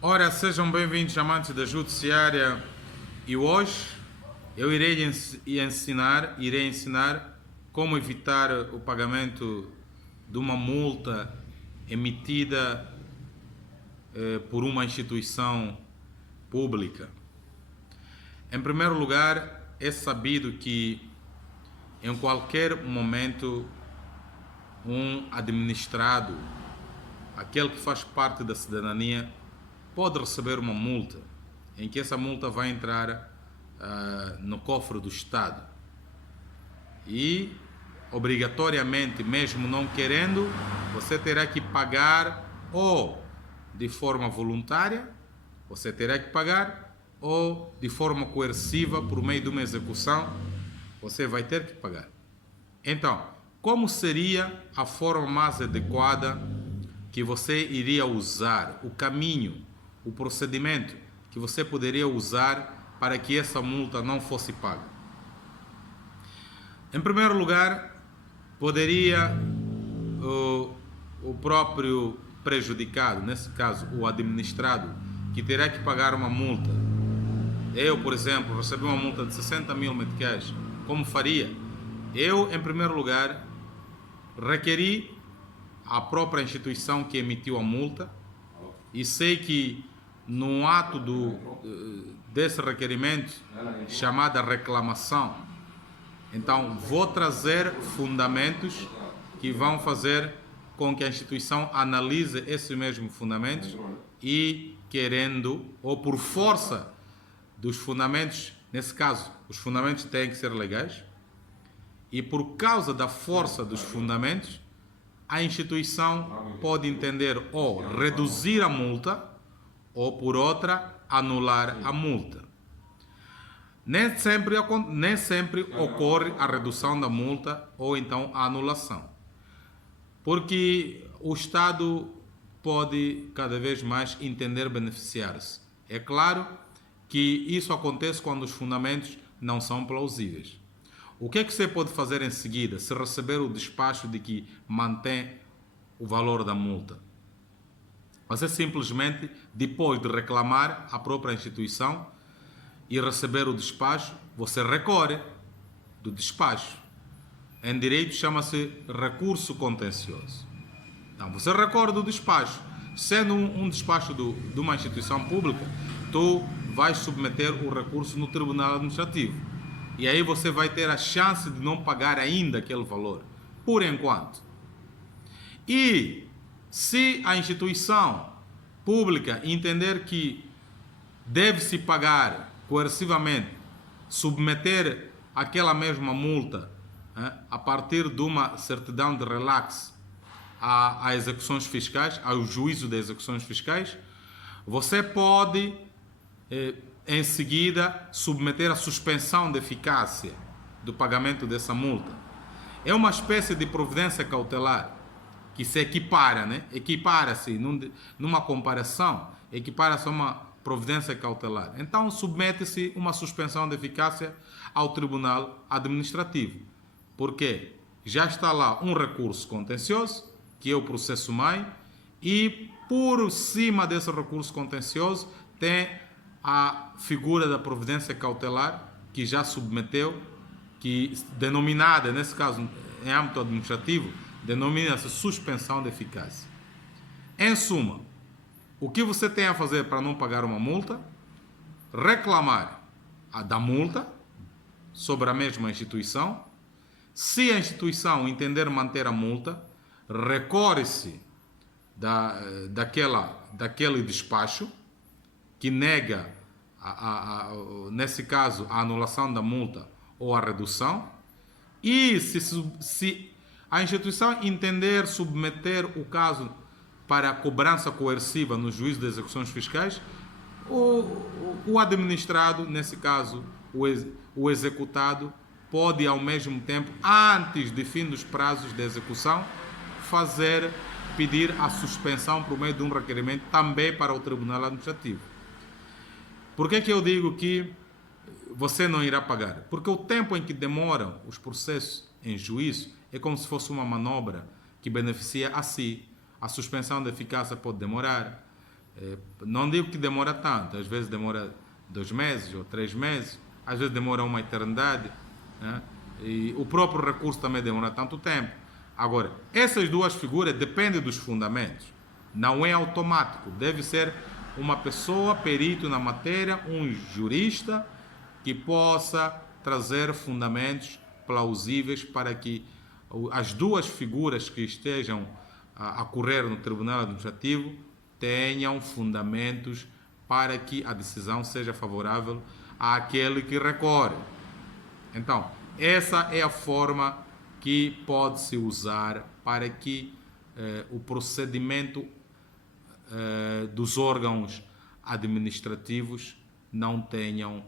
Ora, sejam bem-vindos, amantes da Judiciária, e hoje eu irei ensinar como evitar o pagamento de uma multa emitida por uma instituição pública. Em primeiro lugar, é sabido que em qualquer momento um administrado, aquele que faz parte da cidadania, pode receber uma multa, em que essa multa vai entrar no cofre do Estado. E, obrigatoriamente, mesmo não querendo, você terá que pagar ou de forma voluntária, você terá que pagar, ou de forma coerciva, por meio de uma execução, você vai ter que pagar. Então, como seria a forma mais adequada que você iria usar, o caminho, o procedimento que você poderia usar para que essa multa não fosse paga? Em primeiro lugar, poderia o próprio prejudicado, nesse caso o administrado, que terá que pagar uma multa. Eu, por exemplo, recebi uma multa de 60 mil meticais. Como faria? Eu, em primeiro lugar, requeri à própria instituição que emitiu a multa, e sei que no ato desse requerimento, chamada reclamação, então vou trazer fundamentos que vão fazer com que a instituição analise esses mesmos fundamentos e, querendo, ou por força dos fundamentos, nesse caso, os fundamentos têm que ser legais, e por causa da força dos fundamentos, a instituição pode entender ou reduzir a multa, ou por outra, anular a multa. Nem sempre ocorre a redução da multa ou então a anulação, porque o Estado pode cada vez mais entender beneficiar-se. É claro que isso acontece quando os fundamentos não são plausíveis. O que é que você pode fazer em seguida, se receber o despacho de que mantém o valor da multa? Você simplesmente, depois de reclamar à própria instituição e receber o despacho, você recorre do despacho. Em direito chama-se recurso contencioso. Então, você recorre do despacho. Sendo um despacho de uma instituição pública, tu vais submeter o recurso no Tribunal Administrativo. E aí você vai ter a chance de não pagar ainda aquele valor, por enquanto. E se a instituição pública entender que deve-se pagar coercivamente, submeter aquela mesma multa a partir de uma certidão de relax a execuções fiscais, ao juízo de execuções fiscais, você pode em seguida submeter a suspensão de eficácia do pagamento dessa multa. É uma espécie de providência cautelar que se equipara, né? Equipara-se numa comparação, equipara-se a uma providência cautelar. Então submete-se uma suspensão de eficácia ao Tribunal Administrativo. Porque já está lá um recurso contencioso, que é o processo mãe, e por cima desse recurso contencioso tem a figura da providência cautelar que já submeteu, que denominada, nesse caso, em âmbito administrativo, denomina-se suspensão de eficácia. Em suma, o que você tem a fazer para não pagar uma multa? Reclamar da multa sobre a mesma instituição. Se a instituição entender manter a multa, recorre-se daquele despacho que nega, nesse caso, a anulação da multa ou a redução. E se a instituição entender submeter o caso para cobrança coerciva no juízo de execuções fiscais, o administrado, nesse caso o executado, pode ao mesmo tempo, antes de fim dos prazos de execução, pedir a suspensão por meio de um requerimento também para o Tribunal Administrativo. Por que eu digo que você não irá pagar? Porque o tempo em que demoram os processos em juízo é como se fosse uma manobra que beneficia a si. A suspensão de eficácia pode demorar, Não digo que demora tanto, às vezes demora 2 meses ou 3 meses, às vezes demora uma eternidade, né? E o próprio recurso também demora tanto tempo. Agora, essas duas figuras dependem dos fundamentos, não é automático, deve ser uma pessoa perito na matéria, um jurista que possa trazer fundamentos plausíveis para que as duas figuras que estejam a correr no Tribunal Administrativo tenham fundamentos para que a decisão seja favorável àquele que recorre. Então, essa é a forma que pode-se usar para que o procedimento dos órgãos administrativos não tenham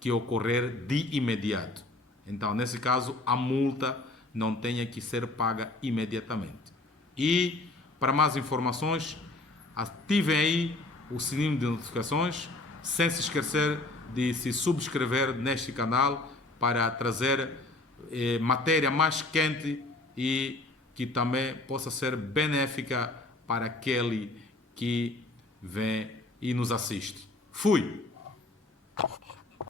que ocorrer de imediato. Então, nesse caso, a multa não tenha que ser paga imediatamente. E, para mais informações, ativem aí o sininho de notificações, sem se esquecer de se subscrever neste canal para trazer matéria mais quente e que também possa ser benéfica para aquele que vem e nos assiste. Fui!